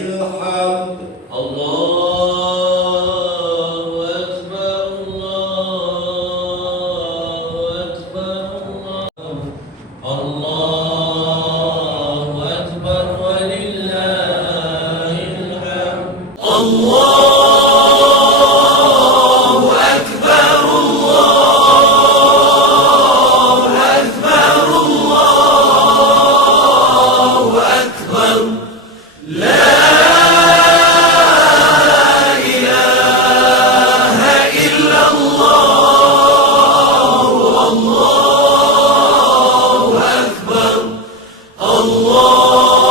الحمد. الله أكبر الله أكبر الله أكبر لا إله إلا الله والله أكبر الله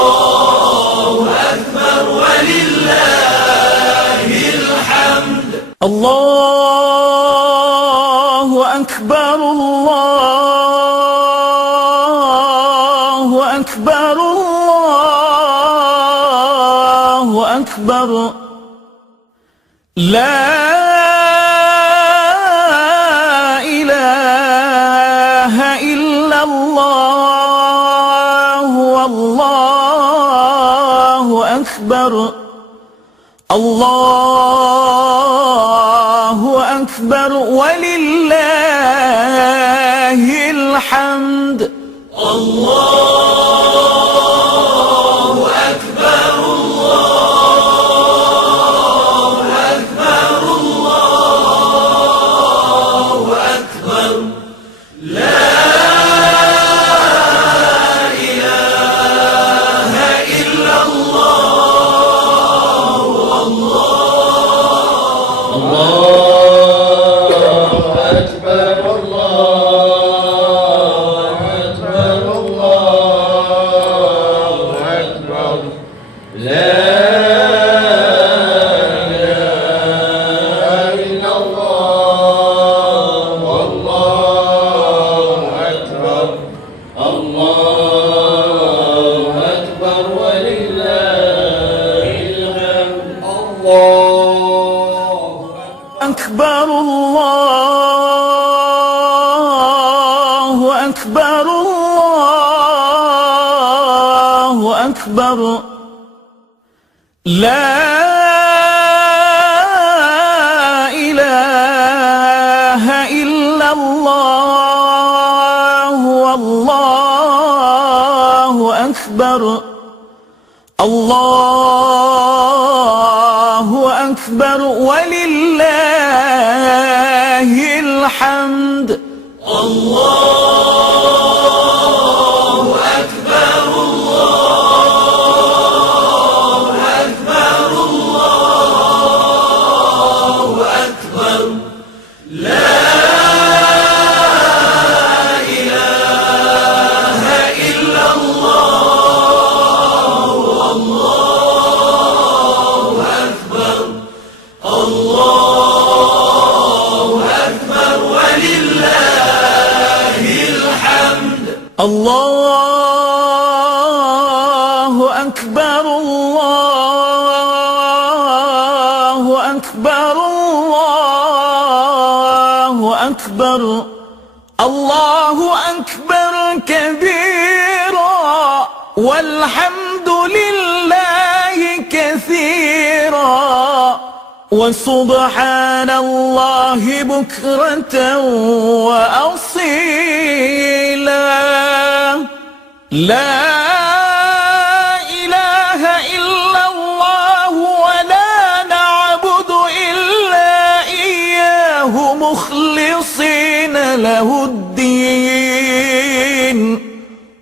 أكبر ولله الحمد. الله أكبر الله أكبر الله أكبر لا إله إلا الله أكبر الله أكبر الله أكبر لا إله إلا الله والله أكبر الله أكبر ولله الحمد. الله أكبر الله أكبر الله أكبر لا إله إلا الله والله أكبر الله أكبر ولله الحمد. الله أكبر الله أكبر الله أكبر الله أكبر كبيرا والحمد لله كثيرا وسبحان الله بكرة وأصيلا لا إله إلا الله ولا نعبد إلا إياه مخلصين له الدين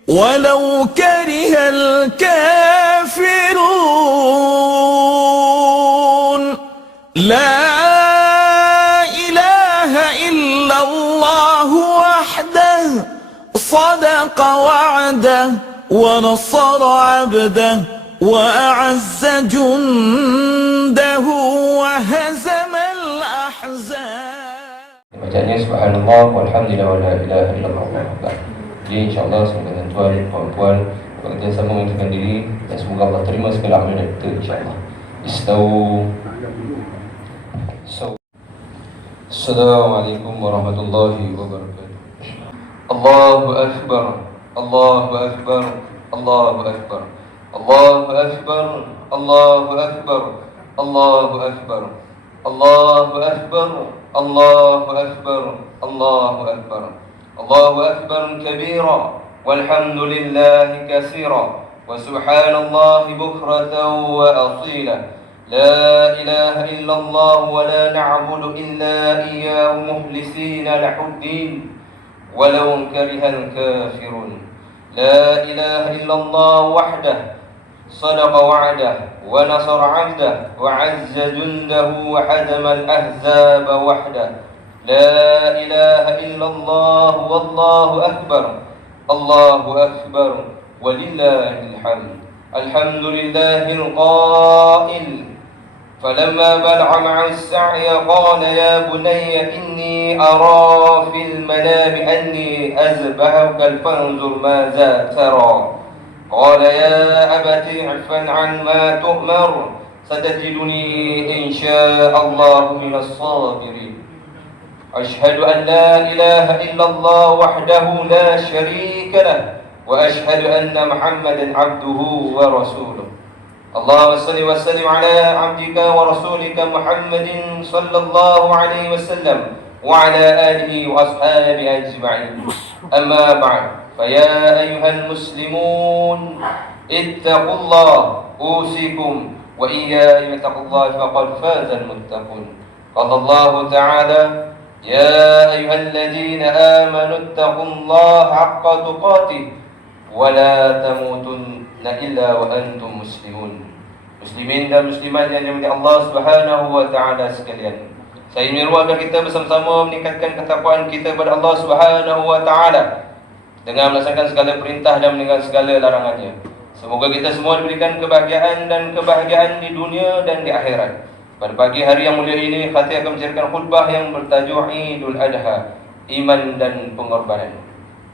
ولو كره الكافرون لا إله إلا الله وحده صدق وعده ونصر عبده وأعز جنده وهزم الأحزاب. Bacanya subhanallah walhamdulillah wa la ilaha illallah. Jadi insyaAllah semoga tuan-tuan, puan-puan kita sama mengucapkan diri dan semoga Allah terima segala amalan kita insyaAllah. Istawu. Assalamualaikum warahmatullahi wabarakatuh. Allahu Akbar, Allahu Akbar, Allahu Akbar, Allahu Akbar, Allahu Akbar, Allahu Akbar, Allahu Akbar, Allahu Akbar, Allahu Akbar, Allahu Akbar kabira, walhamdulillahi katsira, wa subhanallahi bukratan wa asila. لا إله إلا الله ولا نعبد إلا إياه مخلصين له الدين ولو كره الكافرون. لا إله إلا الله وحده صدق وعده ونصر عبده وعز جنده وحزم الأحزاب وحده. لا إله إلا الله والله أكبر، الله أكبر ولله الحمد. الحمد لله القائل فلما بلغ معه السعي قال يا بني إني أرى في المنام أني أذبحك فانظر ماذا ترى. قال يا أبت اعفن عن ما تؤمر ستجدني إن شاء الله من الصابرين. أشهد أن لا إله إلا الله وحده لا شريك له وأشهد أن محمدا عبده ورسوله. اللهم صل وسلم على عبدك ورسولك محمد صلى الله عليه وسلم وعلى آله وأصحابه أجمعين. أما بعد، فيا أيها المسلمون اتقوا الله، أوصيكم وإياي بتقوى الله فقد فاز المتقون. قال الله تعالى يا أيها الذين آمنوا اتقوا الله حق تقاته ولا تموتن illa wa antum muslimun. Muslimin dan muslimat yang dimiliki Allah Subhanahu wa taala sekalian. Saya menyeru agar kita bersama-sama meningkatkan ketakwaan kita kepada Allah Subhanahu wa taala dengan melaksanakan segala perintah dan meninggalkan segala larangannya. Semoga kita semua diberikan kebahagiaan di dunia dan di akhirat. Pada pagi hari yang mulia ini, khatib akan menceritakan khutbah yang bertajuk Idul Adha, iman dan pengorbanan.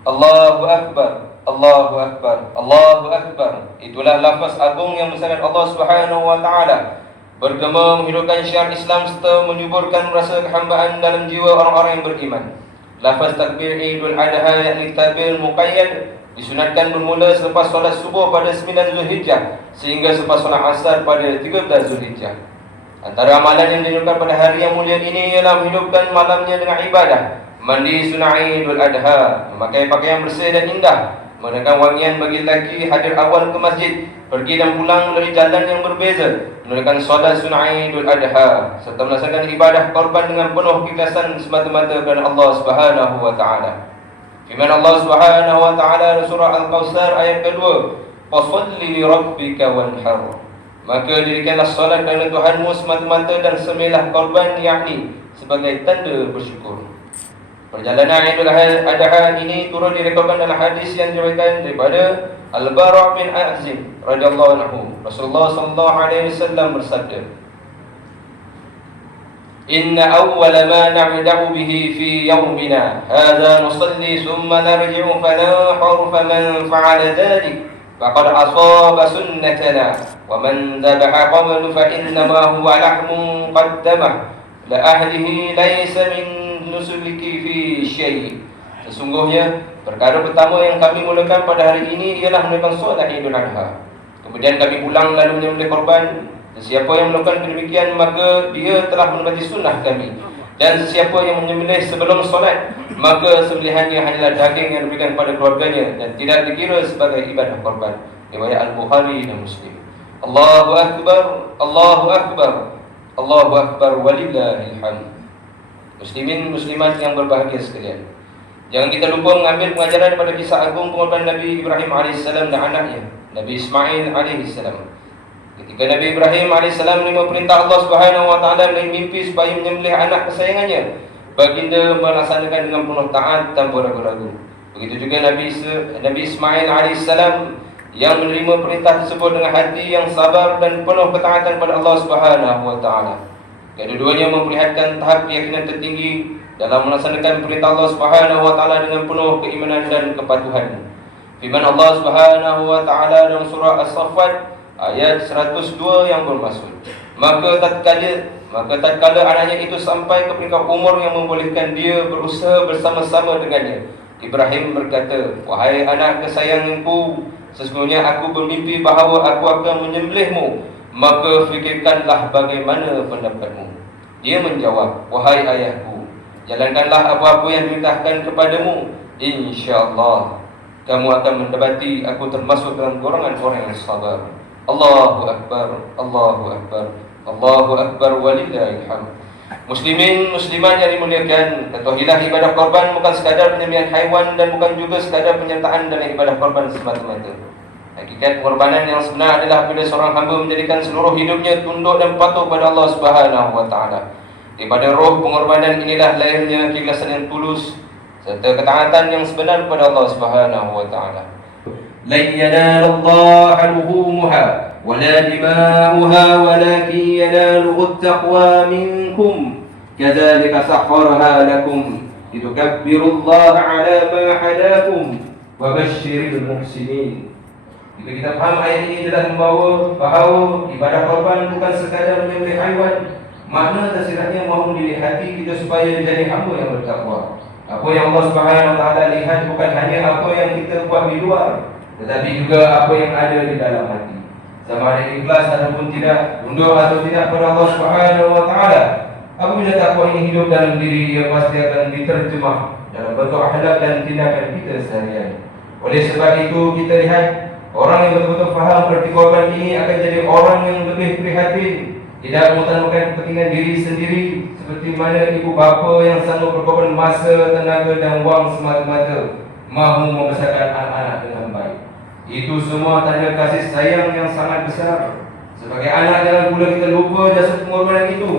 Allahu Akbar, Allahu Akbar, Allahu Akbar. Itulah lafaz agung yang mensangat Allah Subhanahu wa taala, bergema menghidupkan syiar Islam serta menyuburkan rasa kehambaan dalam jiwa orang-orang yang beriman. Lafaz takbir Idul Adha yakni takbir muqayyad disunatkan bermula selepas solat subuh pada 9 Zulhijjah sehingga selepas solat asar pada 13 Zulhijjah. Antara amalan yang dilakukan pada hari yang mulia ini ialah menghidupkan malamnya dengan ibadah, mandi sunat Idul Adha, memakai pakaian bersih dan indah, menggunakan wangian bagi lelaki, hadir awal ke masjid, pergi dan pulang melalui jalan yang berbeza, menunaikan solat sunat Idul Adha serta melaksanakan ibadah korban dengan penuh keikhlasan semata-mata kerana Allah Subhanahu wa taala. Firman Allah Subhanahu wa taala dalam surah Al-Kautsar ayat kedua, "Fasholli li rabbika wanhar." Maka dirikanlah solat kerana Tuhanmu semata-mata dan sembelihlah korban, yakni sebagai tanda bersyukur. Perjalanan Idul Adha ini turut direkodkan dalam hadis yang diriwayatkan daripada Al-Bara' bin Azib radhiyallahu anhu. Rasulullah sallallahu alaihi wasallam bersabda, "Inna awwala ma nabda'u bihi fi yawmina hadha nusalli thumma narji'u fanahur faman fa'ala dhalik faqad asaba sunnatana wa man dhabaha qablu fa innama huwa lahmun qaddamah la ahlihi laysa min nusuliki fi syai'." Sesungguhnya perkara pertama yang kami mulakan pada hari ini ialah menunaikan solat Idul Adha. Kemudian kami pulang lalu menyembelih korban. Sesiapa yang melakukan demikian maka dia telah menepati sunnah kami. Dan sesiapa yang menyembelih sebelum solat maka sembelihannya hanyalah daging yang diberikan kepada keluarganya dan tidak dikira sebagai ibadah korban. Riwayat Al-Bukhari dan Muslim. Allahu Akbar, Allahu Akbar, Allahu Akbar walillahil hamd. Muslimin muslimat yang berbahagia sekalian, jangan kita lupa mengambil pengajaran daripada kisah agung pengorbanan Nabi Ibrahim AS dan anaknya Nabi Ismail AS. Ketika Nabi Ibrahim AS menerima perintah Allah Subhanahu wa taala melalui mimpi supaya menyembelih anak kesayangannya, baginda melaksanakan dengan penuh taat tanpa ragu-ragu. Begitu juga Nabi Ismail AS yang menerima perintah tersebut dengan hati yang sabar dan penuh ketaatan pada Allah Subhanahu wa taala. Kedua-duanya memperlihatkan tahap keyakinan tertinggi dalam melaksanakan perintah Allah Subhanahu wa taala dengan penuh keimanan dan kepatuhan. Firman Allah Subhanahu wa taala dalam surah As-Saffat ayat 102 yang bermaksud, Maka tatkala anaknya itu sampai ke peringkat umur yang membolehkan dia berusaha bersama-sama dengannya, Ibrahim berkata, "Wahai anak kesayanganku, sesungguhnya aku bermimpi bahawa aku akan menyembelihmu. maka fikirkanlah bagaimana pendapatmu. Dia menjawab, wahai ayahku, jalankanlah apa-apa yang diperintahkan kepadamu. InsyaAllah kamu akan mendapati aku termasuk dalam golongan orang yang sabar. Allahu Akbar, Allahu Akbar, Allahu Akbar, walillahil hamd. Muslimin, muslimat yang dimuliakan, ketahuilah ibadah korban bukan sekadar penyembelihan haiwan dan bukan juga sekadar penyertaan dalam ibadah korban semata-mata. Hakikat pengorbanan yang sebenar adalah bila seorang hamba menjadikan seluruh hidupnya tunduk dan patuh pada Allah Subhanahu wa taala. Daripada roh pengorbanan inilah lahirnya keikhlasan yang tulus serta ketaatan yang sebenar kepada Allah Subhanahu wa taala. Lan yanalallaha luhumuha wala dima'uha walakin yanaluhu at-taqwa minkum. Kadzalika sakhkharaha lakum litukabbirullaha 'ala ma hadakum wa basyiril muhsinin. Jika kita faham ayat ini telah membawa bahawa ibadah korban bukan sekadar menyembelih haiwan, makna tersiratnya mahu mendidik hati kita supaya menjadi hamba yang bertakwa. Apa yang Allah Subhanahu wa taala lihat bukan hanya apa yang kita buat di luar, tetapi juga apa yang ada di dalam hati. Sama ada ikhlas ataupun tidak, tunduk atau tidak pada Allah Subhanahu wa taala. Apabila takwa ini hidup dalam diri, ia pasti akan diterjemah dalam bentuk akhlak dan tindakan kita seharian. Oleh sebab itu kita lihat orang yang betul-betul faham erti korban ini akan jadi orang yang lebih prihatin, tidak mengutamakan kepentingan diri sendiri, seperti mana ibu bapa yang sanggup berkorban masa, tenaga dan wang semata-mata mahu membesarkan anak-anak dengan baik. Itu semua tanda kasih sayang yang sangat besar. Sebagai anak jangan pula kita lupa jasa pengorbanan itu.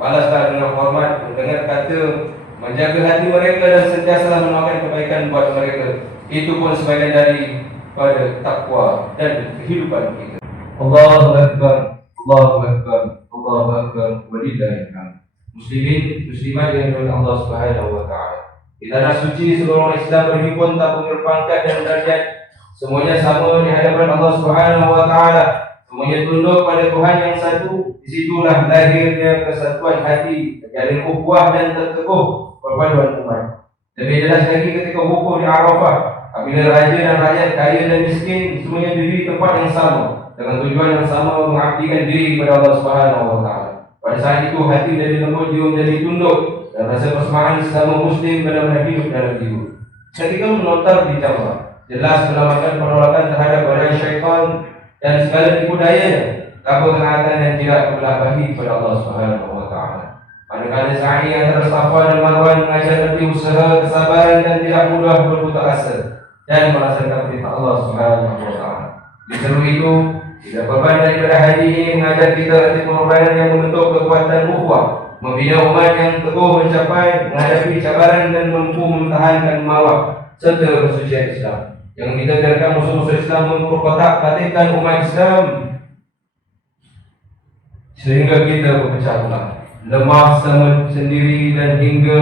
Balaslah dengan hormat, mendengar kata, menjaga hati mereka dan sentiasa menawarkan kebaikan buat mereka. Itu pun sebagian dari pada takwa dan kehidupan kita. Allahu Akbar, Allahu Akbar, Allahu Akbar, walillahil hamd. Muslimin, muslimat yang dimuliakan Allah Subhanahu wa taala. Di tanah suci seluruh Islam berhimpun tanpa berpangkat dan derajat. Semuanya sama di hadapan Allah Subhanahu wa taala. Semuanya tunduk pada Tuhan yang satu. Disitulah lahirnya kesatuan hati, terjalin ukhuwah dan terteguh perpaduan umat. Lebih jelas lagi ketika wukuf di Arafah, apabila raja dan rakyat, kaya dan miskin semuanya diri tempat yang sama dengan tujuan yang sama, mengabdikan diri kepada Allah Subhanahu wa taala. Pada saat itu hati dari lembut, jiwa menjadi tunduk dan rasa persamaan sesama muslim benar-benar hidup dalam jiwa. Ketika menontar di jamaah, jelas menamakan penolakan terhadap badan syaitan dan segala tipu dayanya, tanpa ketaatan dan tidak berbelah bagi kepada Allah Subhanahu wa taala. Manakala sa'i antara Safa dan Marwan mengajar lebih usaha, kesabaran dan tidak mudah berputus asa dan melaksanakan perintah Allah Subhanahu wa taala. Di seluruh itu, tidak korban daripada haji ini mengajar kita arti pengorbanan yang membentuk kekuatan ukhuwah, membina umat yang teguh mencapai menghadapi cabaran dan mampu mempertahankan marwah serta kesucian Islam. Yang kita biarkan musuh-musuh Islam memperkotak-katikkan umat Islam sehingga kita berpecah belah, lemah sendiri dan hingga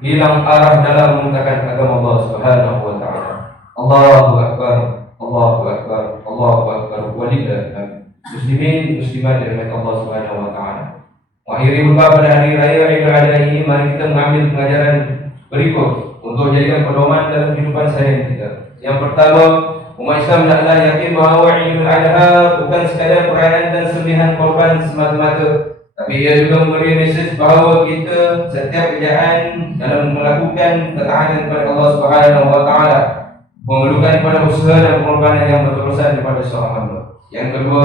hilang arah dalam menggunakan agama Allah Subhanahu wa taala. Allahu Akbar, Allahu Akbar, Allahu Akbar, walillahil hamd. Muslimin, muslimat dirahmati Allah Subhanahu wa taala. Mengakhiri khutbah pada hari raya Idul Adha ini, mari kita mengambil pengajaran berikut untuk jadikan pedoman dalam kehidupan seharian kita. Yang pertama, umat Islam hendaklah yakin bahawa Idul Adha bukan sekadar perayaan dan sembelihan korban semata-mata, tapi ia juga memberi mesej bahawa kita setiap kejayaan dalam melakukan ketaatan kepada Allah Subhanahu wa taala memerlukan pada usaha dan pengorbanan yang berterusan daripada seorang hamba. Yang kedua,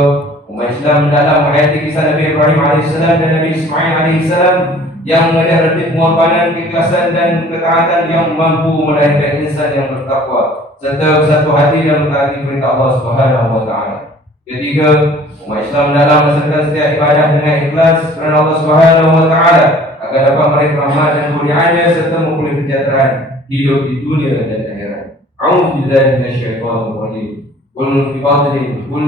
umat Islam hendaklah menghayati kisah Nabi Ibrahim AS dan Nabi Ismail AS yang mengajar arti pengorbanan, keikhlasan dan ketaatan yang mampu melahirkan insan yang bertakwa serta bersatu hati dan mentaati perintah Allah Subhanahu wa taala. Ketiga, umat Islam dalam melaksanakan setiap ibadah dengan ikhlas kerana Allah Subhanahu wa taala agar dapat meraih rahmat dan kurnianya serta memperoleh kesejahteraan hidup di dunia dan akhirat. A'udzu billahi minasyaitonir rajim. Qul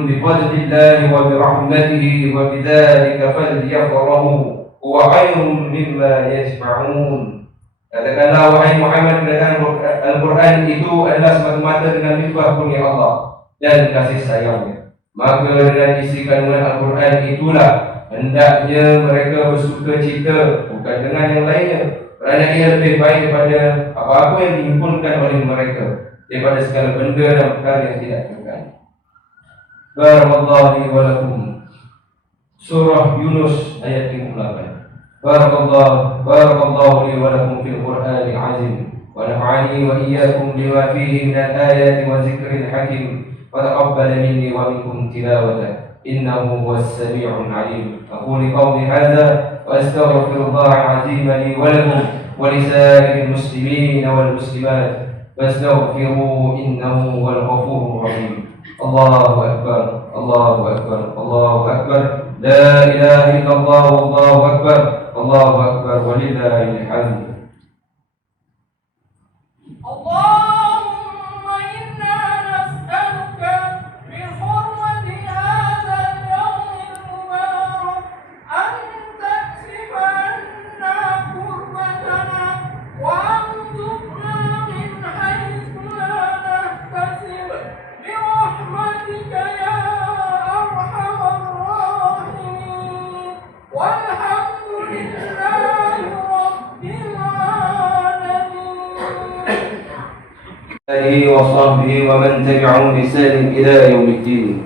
bi fadlillahi wa bi rahmatihi wa bidzalika falyafrahu huwa khairun mimma yajma'un. Katakanlah wahai Muhammad, kedatangan Al-Quran itu adalah semata-mata dengan limpah kurnia Allah dan kasih sayangnya. Maka dengan isi kandungan Al-Quran itulah hendaknya mereka bersuka cita, bukan dengan yang lainnya, kerana ia lebih baik daripada apa-apa yang dihimpunkan oleh mereka, daripada segala benda dan perkara yang tidak terkait. Barakallahu li wa lakum Surah Yunus ayat 58. Barakallahu li wa lakum fil Qur'anil azim wa nafa'ani wa iyyakum bima fihi minal ayati wa zikril hakim wa taqabbal minni wa minkum tilawata innahu huwas sami'ul 'alim. Aqulu qawli hadza wa astaghfirullahal 'azim li wa lakum wa lisa'iril muslimin wal muslimat fastaghfiruhu innahu huwal ghafurur rahim. Allahu akbar, Allahu akbar, Allahu akbar. La ilaha illallah, Allahu akbar, Allahu akbar, walillahil hamd. Allahumma inna nas'aluka bi hurmati hadzal yawmil mubarak an takshifa anna kurbatana wa amdurna min haythu la nahtasib bi rahmatika ya arhamar rahimin walhamdulillahi rabbil alamin. آله وصحبه ومن تبعهم بإحسان إلى يوم الدين.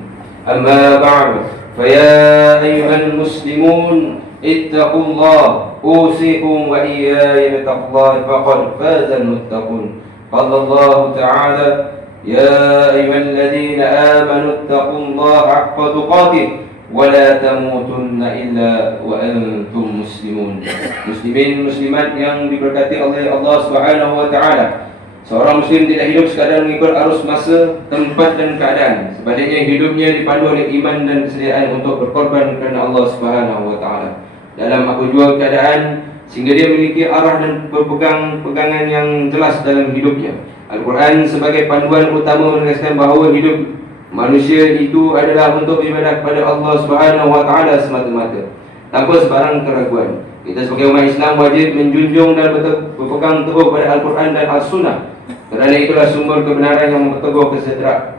أما بعد فيا أيها المسلمون اتقوا الله أوصيكم وإياي بتقوى الله فقد فاز المتقون. قال الله تعالى يا أيها الذين آمنوا اتقوا الله حق تقاته ولا تموتن إلا وأنتم مسلمون. Muslimin muslimat yang diberkati oleh Allah Subhanahu wa taala. Seorang muslim tidak hidup sekadar mengikut arus masa, tempat dan keadaan. Sebaliknya hidupnya dipandu oleh iman dan kesediaan untuk berkorban kerana Allah Subhanahu wa taala. Dalam apa jua keadaan sehingga dia memiliki arah dan pegangan yang jelas dalam hidupnya. Al-Quran sebagai panduan utama menegaskan bahawa hidup manusia itu adalah untuk ibadat kepada Allah Subhanahu wa taala semata-mata, tanpa sebarang keraguan. Kita sebagai umat Islam wajib menjunjung dan berpegang teguh pada Al-Quran dan As-Sunnah, kerana itulah sumber kebenaran yang memperteguh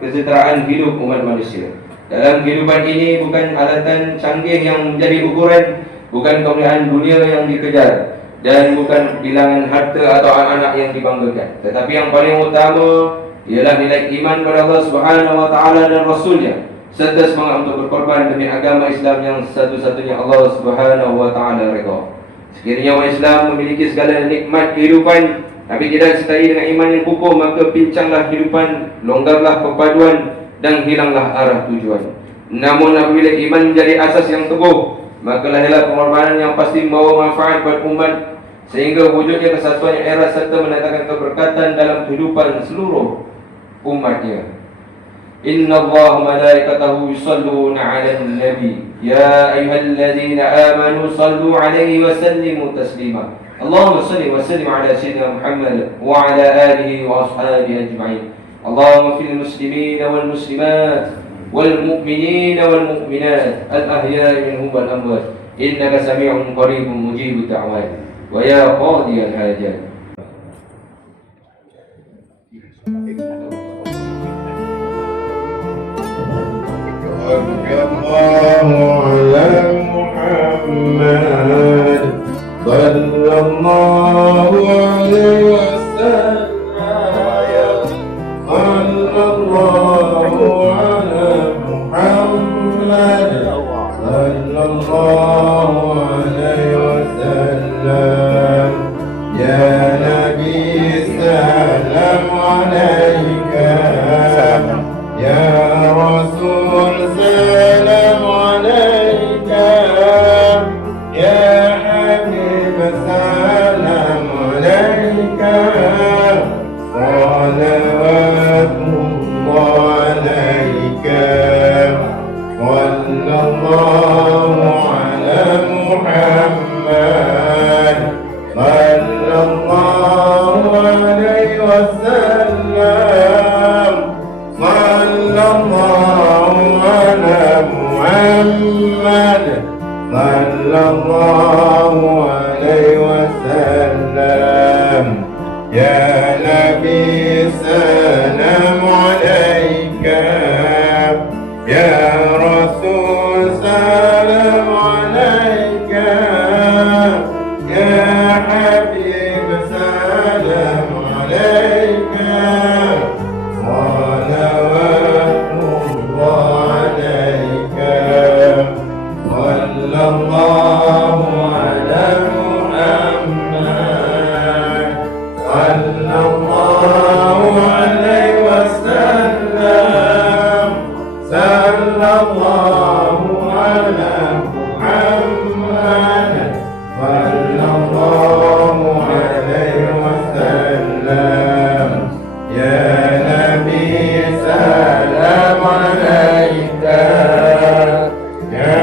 kesejahteraan hidup umat manusia. Dalam kehidupan ini bukan alatan canggih yang menjadi ukuran, bukan kemuliaan dunia yang dikejar, dan bukan bilangan harta atau anak-anak yang dibanggakan, tetapi yang paling utama ialah nilai iman kepada Allah Subhanahu wa taala dan Rasulnya, serta semangat untuk berkorban demi agama Islam yang satu-satunya Allah Subhanahu wa taala redha. Sekiranya orang Islam memiliki segala nikmat kehidupan, tapi tidak disertai dengan iman yang kukuh, maka pincanglah kehidupan, longgarlah perpaduan, dan hilanglah arah tujuan. Namun apabila iman menjadi asas yang teguh, maka lahirlah pengorbanan yang pasti membawa manfaat buat umat, sehingga wujudnya kesatuan yang erat serta mendatangkan keberkatan dalam kehidupan seluruh umatnya. Inna Allah malaikatahu yusalluna ala nabi ya ayyuhalladzina amanu sallu alaihi wa sallimu taslima. Allahumma salli wa sallim ala sayyidina Muhammad wa ala alihi wa ashabihi ajma'in. Allahumma fil muslimin wal muslimat wal mu'minin wal mu'minat al ahya'i minhum wal amwat innaka sami'un qaribun mujibud da'wat wa ya qadiyal hajat. Sallallahu ala Muhammad sallallahu alaihi wasallam. Sallallahu ala Muhammad sallallahu alaihi wasallam. Ya Nabi salam alaika, ya Rasul salam alaika, ya Habib salam alaika. Salawatullah alaika. Sallallahu ala Muhammad sallallahu alaihi wasallam. Sallallahu ala Muhammad sallallahu alaihi wasallam. Ya Nabi salam alaika, ya Rasul salam alaika, ya Habib salam alaika. Salawatullah alaika. صلى الله على محمد صلى الله عليه وسلم صلى الله على محمد صلى الله عليه وسلم يا نبي سلام عليك يا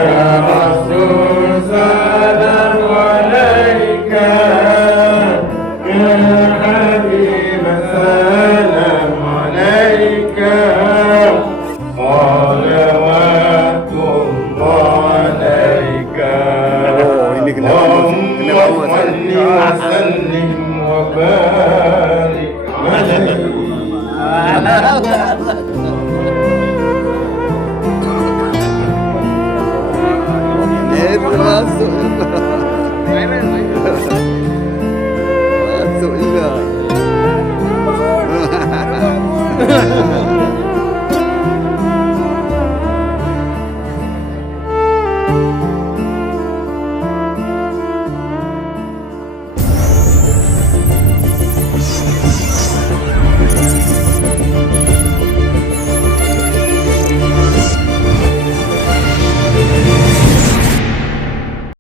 رسول سلام عليك يا حبيب سلام عليك صلوات الله عليك اللهم صل وسلم وبارك عليك Termasuk